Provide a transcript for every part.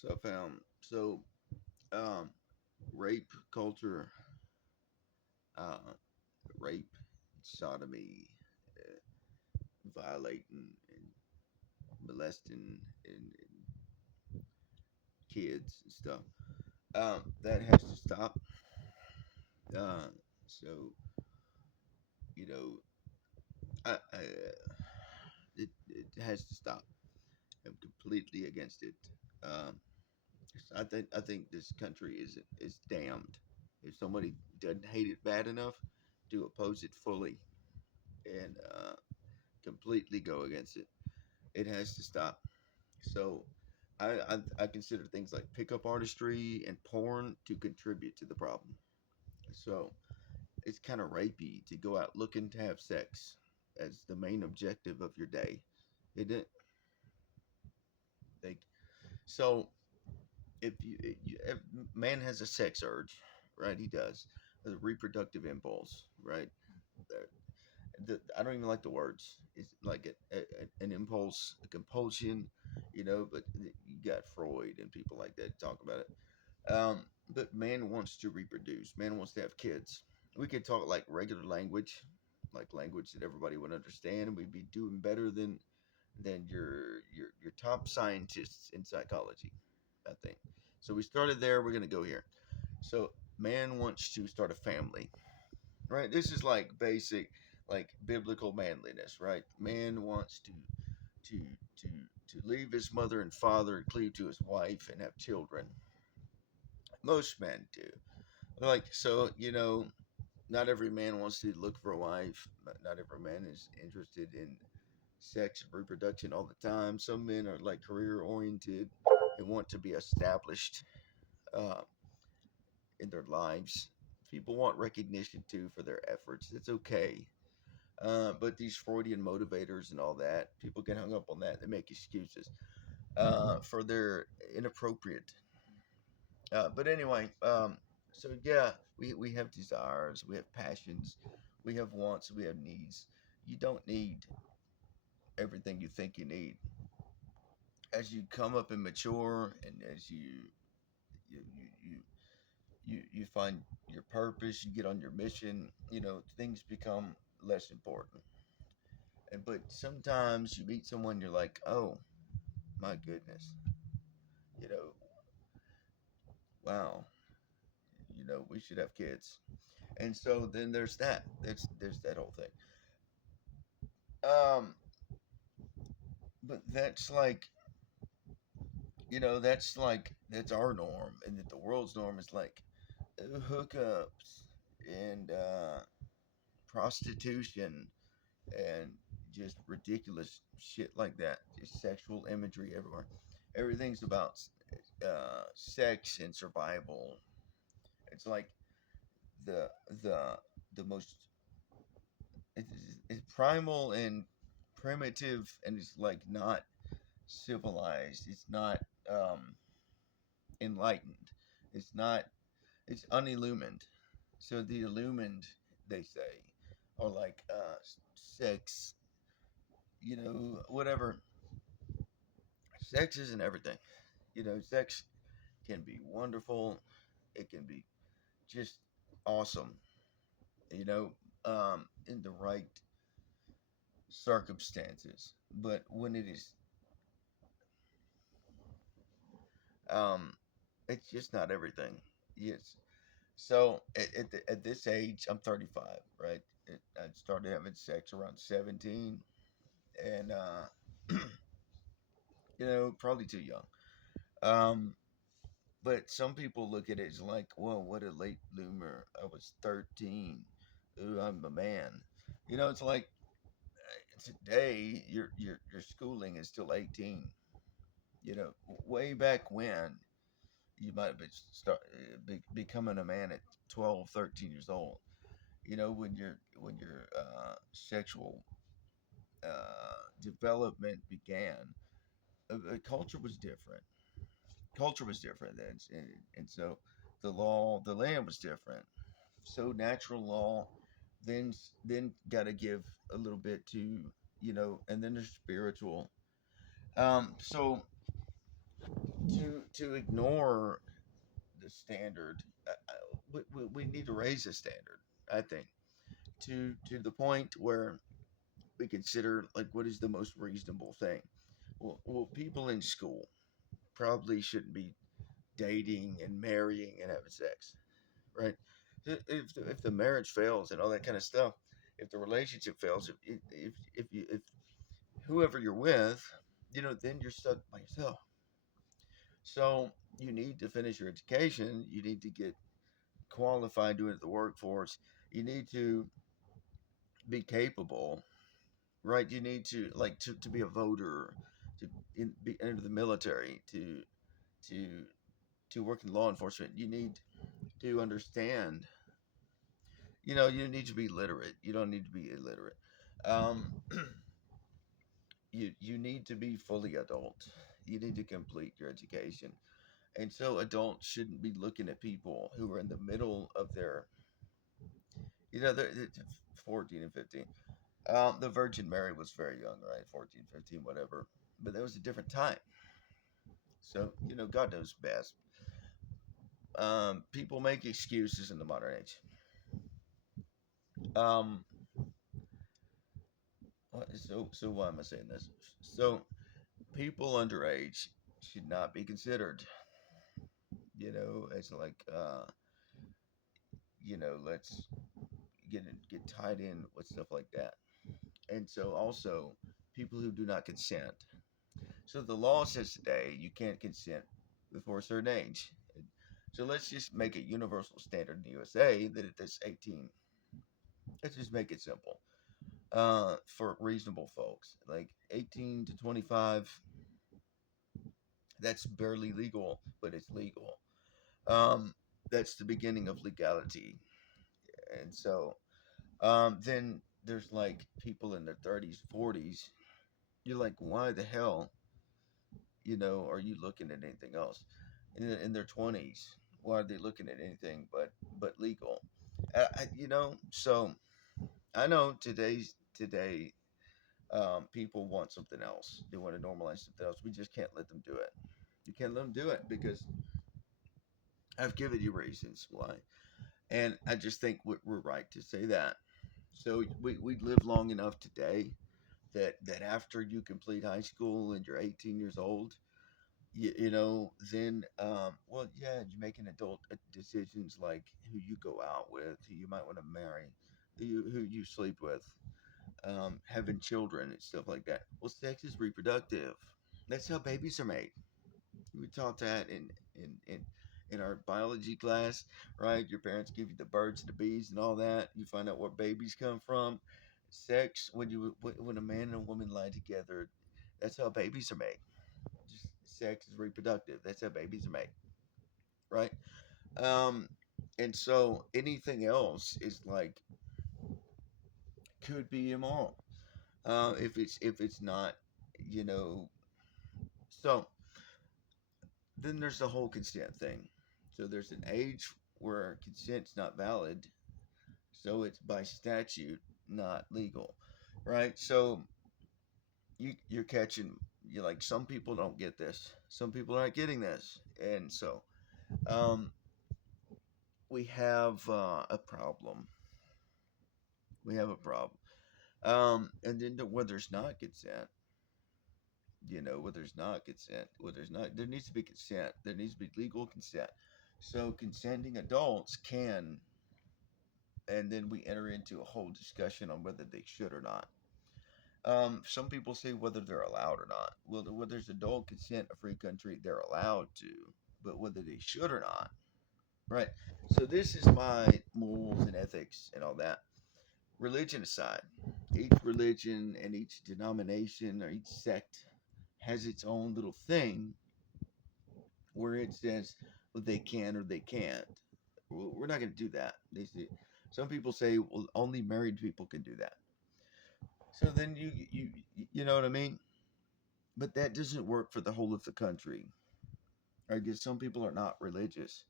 So I found um, rape culture, uh, rape, sodomy, violating and molesting and kids and stuff. That has to stop. Uh, so you know, it has to stop. I'm completely against it. Um, I think this country is damned. If somebody doesn't hate it bad enough to oppose it fully and completely go against it, it has to stop. So I consider things like pickup artistry and porn to contribute to the problem. So it's kind of rapey to go out looking to have sex as the main objective of your day, isn't it? Like, so if man has a sex urge, right? He does a reproductive impulse, right? I don't even like the words. It's like an impulse, a compulsion, But you got Freud and people like that talk about it. But man wants to reproduce. Man wants to have kids. We could talk like regular language, like language that everybody would understand, and we'd be doing better than your top scientists in psychology, I think. So we started there. We're gonna go here. So man wants to start a family, right? This is like basic, like biblical manliness, right? Man wants to to to leave his mother and father and cleave to his wife and have children. Most men do. Like so, not every man wants to look for a wife. Not every man is interested in sex and reproduction all the time. Some men are like career oriented and want to be established uh, in their lives. People want recognition too for their efforts. It's okay. But these Freudian motivators and all that, people get hung up on that. They make excuses for their inappropriate. But anyway, so yeah, we have desires, we have passions, we have wants, we have needs. You don't need everything you think you need. As you come up and mature, and as you you you, you find your purpose, you get on your mission. Things become less important. And but sometimes you meet someone, you're like, oh my goodness, you know, wow, we should have kids. And so then there's that. There's that whole thing. Um, but that's our norm, and that the world's norm is like hookups and prostitution and just ridiculous shit like that. Just sexual imagery everywhere. Everything's about sex and survival. It's like the the the most it's, it's primal and primitive, and it's like not civilized. It's not um, enlightened. It's not. It's unillumined. So the illumined, they say, are like sex. Whatever. Sex isn't everything. Sex can be wonderful. It can be just awesome. In the right circumstances. But when it is, um, it's just not everything. Yes. So at this age, I'm 35, right? I started having sex around 17, and probably too young. Um, but some people look at it as like, well, what a late bloomer. I was 13. Ooh, I'm a man. It's like today your schooling is still 18. Way back when you might have becoming a man at 12, 13 years old. When your sexual development began, culture was different. Culture was different then, and so the land was different. So natural law, then got to give a little bit to and then there's spiritual. So to ignore the standard. We need to raise the standard, I think, to the point where we consider like what is the most reasonable thing. Well, people in school probably shouldn't be dating and marrying and having sex, right? If the marriage fails and all that kind of stuff, if the relationship fails, if whoever you're with, then you're stuck by yourself. So you need to finish your education. You need to get qualified to enter the workforce. You need to be capable, right? You need to to be a voter, be enter the military, to to work in law enforcement. You need to understand. You need to be literate. You don't need to be illiterate. Um, you need to be fully adult. You need to complete your education. And so adults shouldn't be looking at people who are in the middle of their, they're 14 and 15. The Virgin Mary was very young, right? 14, 15, whatever. But that was a different time. So, God knows best. People make excuses in the modern age. Um, so why am I saying this? So, people underage should not be considered. It's like, let's get tied in with stuff like that. And so also people who do not consent. So the law says today you can't consent before a certain age. So let's just make a universal standard in the USA that it is 18. Let's just make it simple. For reasonable folks, like 18 to 25, that's barely legal, but it's legal. Um, that's the beginning of legality. And so then there's like people in their 30s, 40s. You're like, why the hell, are you looking at anything else? In their 20s, why are they looking at anything but legal? So I know today, people want something else. They want to normalize something else. We just can't let them do it. You can't let them do it because I've given you reasons why, and I just think we're right to say that. So we live long enough today that after you complete high school and you're 18 years old, then well, yeah, you making adult decisions like who you go out with, who you might want to marry, who you sleep with, having children and stuff like that. Well, sex is reproductive. That's how babies are made. We taught that in our biology class, right? Your parents give you the birds and the bees and all that. You find out where babies come from. Sex, when a man and a woman lie together, that's how babies are made. Just sex is reproductive. That's how babies are made, right? Um, and so anything else is like could be immoral if it's not, you know. So then there's the whole consent thing. So there's an age where consent's not valid, so it's by statute not legal, right? So you're catching you like some people don't get this, some people aren't getting this, and so um, we have a problem. We have a problem. And then where there's not consent, where there's not consent, where there's not, there needs to be consent. There needs to be legal consent. So consenting adults can, and then we enter into a whole discussion on whether they should or not. Some people say whether they're allowed or not. Well, whether there's adult consent, a free country, they're allowed to, but whether they should or not, right? So this is my morals and ethics and all that. Religion aside, each religion and each denomination or each sect has its own little thing where it says well, they can or they can't. We're not going to do that. They say, some people say, well, only married people can do that. So then you know what I mean? But that doesn't work for the whole of the country. I guess some people are not religious.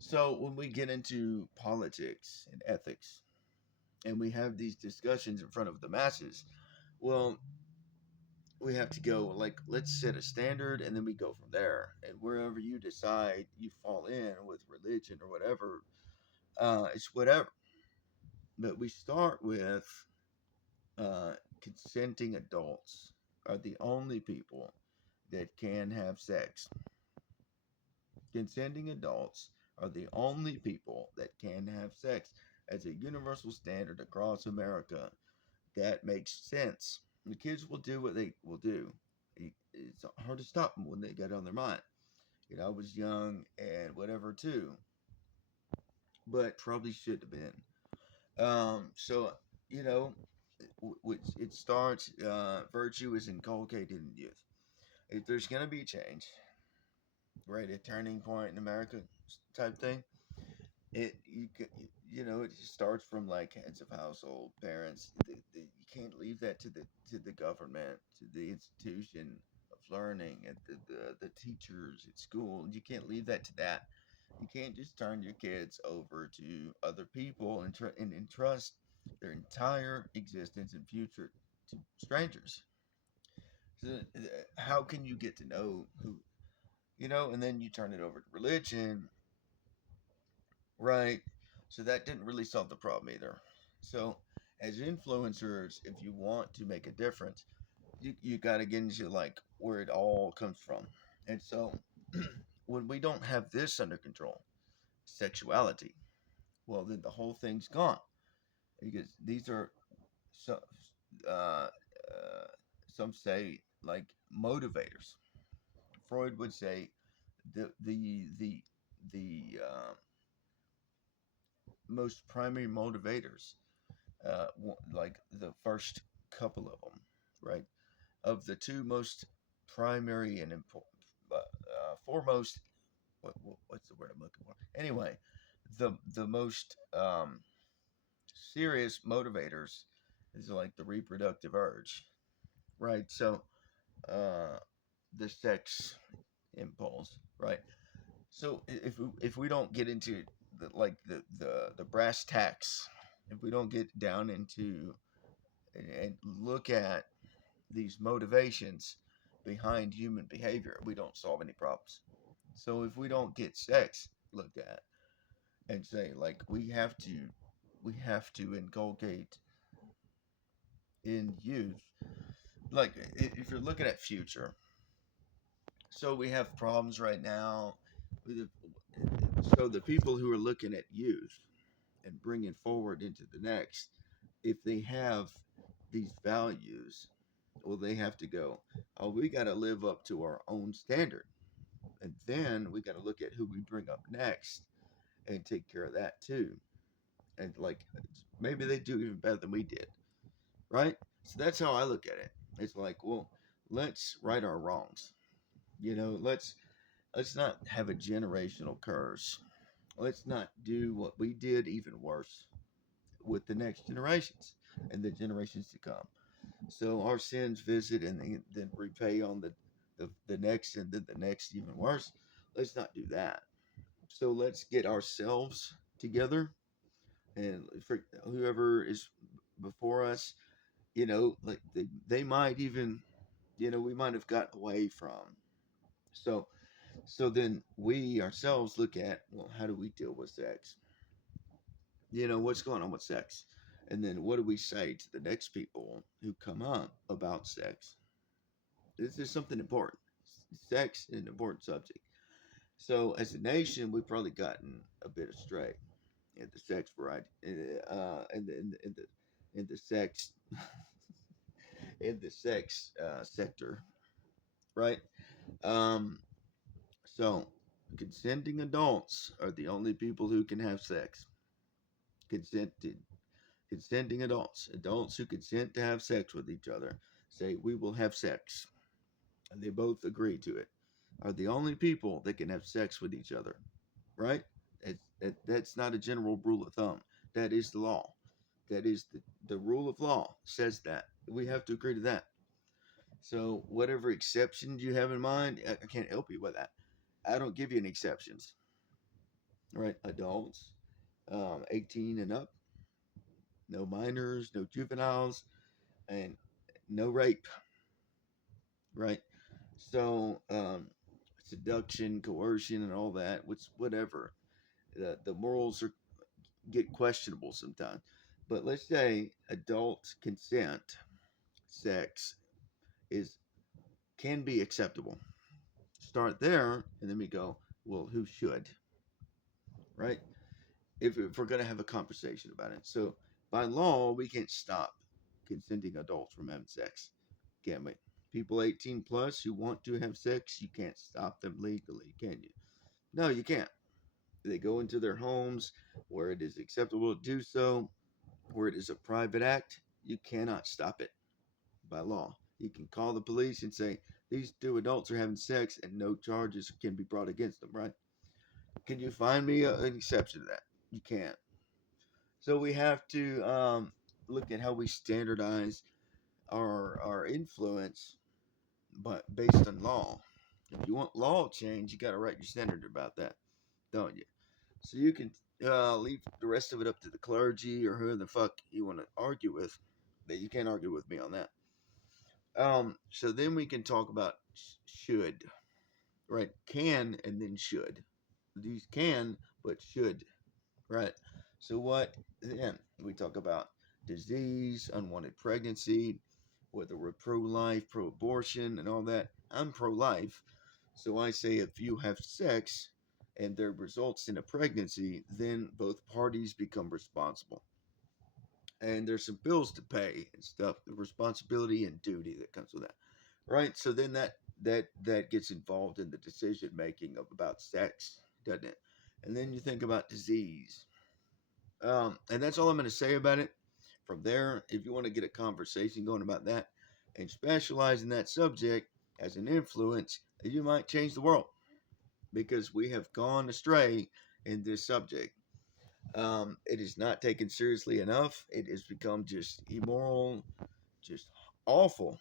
So when we get into politics and ethics and we have these discussions in front of the masses, well, we have to go like let's set a standard and then we go from there. And whatever you decide you fall in with religion or whatever, it's whatever. But we start with uh, consenting adults are the only people that can have sex. Consenting adults are the only people that can have sex as a universal standard across America. That makes sense. The kids will do what they will do. It's hard to stop them when they get on their mind. I was young and whatever too, but probably should have been. So you know, it starts. Virtue is inculcated in youth. If there's gonna be change, right, a turning point in America type thing, it it starts from like heads of household, parents. You can't leave that to the government, to the institution of learning, and the teachers at school. You can't leave that to that. You can't just turn your kids over to other people and entrust their entire existence and future to strangers. So, how can you get to know who, and then you turn it over to religion, right? So that didn't really solve the problem either. So, as influencers, if you want to make a difference, you got to get into like where it all comes from. And so, when we don't have this under control, sexuality, well, then the whole thing's gone because these are so. Some say like motivators. Freud would say the most primary motivators, like the first couple of them, right? Of the two most primary and important, foremost, what's the word I'm looking for? Anyway, the most serious motivators is like the reproductive urge, right? So, uh, the sex impulse, right? So if we don't get into the brass tacks, if we don't get down into and look at these motivations behind human behavior, we don't solve any problems. So if we don't get sex looked at and say like we have to inculcate in youth, like if you're looking at future, so we have problems right now. So the people who are looking at youth and bringing forward into the next, if they have these values, well, they have to go, oh, we got to live up to our own standard. And then we got to look at who we bring up next and take care of that too. And like, maybe they do even better than we did, right? So that's how I look at it. It's like, well, let's right our wrongs. Let's not have a generational curse. Let's not do what we did even worse with the next generations and the generations to come. So our sins visit and then repay on the next and then the next even worse. Let's not do that. So let's get ourselves together and for whoever is before us, like they might even, we might have got away from. So then we ourselves look at, well, how do we deal with sex? What's going on with sex? And then what do we say to the next people who come up about sex? This is something important. Sex is an important subject. So as a nation, we've probably gotten a bit astray in the sex variety, in the sex in the sex sector, right? Um, so consenting adults are the only people who can have sex. Consented Consenting adults who consent to have sex with each other, say, we will have sex, and they both agree to it, are the only people that can have sex with each other, right? That's not a general rule of thumb. That is the law. That is the rule of law says that. We have to agree to that. So, whatever exceptions you have in mind, I can't help you with that. I don't give you any exceptions, right? Adults, 18 and up, no minors, no juveniles, and no rape, right? So seduction, coercion, and all that. Which whatever. The morals get questionable sometimes. But let's say adult consent, sex is can be acceptable. Start there, and then we go. Well, who should? Right? If we're going to have a conversation about it. So by law, we can't stop consenting adults from having sex, can we? People 18 plus who want to have sex, you can't stop them legally, can you? No, you can't. They go into their homes where it is acceptable to do so, where it is a private act. You cannot stop it by law. You can call the police and say, these two adults are having sex and no charges can be brought against them, right? Can you find me an exception to that? You can't. So we have to look at how we standardize our influence, but based on law. If you want law change, you got to write your standard about that, don't you? So you can leave the rest of it up to the clergy or who the fuck you want to argue with, but you can't argue with me on that. So then we can talk about should, right? Can and then should. These can, but should, right? So what then? We talk about disease, unwanted pregnancy, whether we're pro-life, pro-abortion, and all that. I'm pro-life, so I say if you have sex and there results in a pregnancy, then both parties become responsible. And there's some bills to pay and stuff, the responsibility and duty that comes with that. Right? So then that gets involved in the decision making of about sex, doesn't it? And then you think about disease. And that's all I'm going to say about it. From there, if you want to get a conversation going about that and specialize in that subject as an influence, you might change the world because we have gone astray in this subject. It is not taken seriously enough. It has become just immoral, just awful.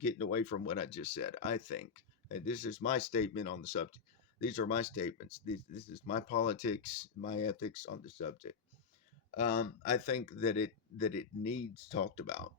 Getting away from what I just said, I think. And this is my statement on the subject. These are my statements. This is my politics, my ethics on the subject. I think that it needs talked about.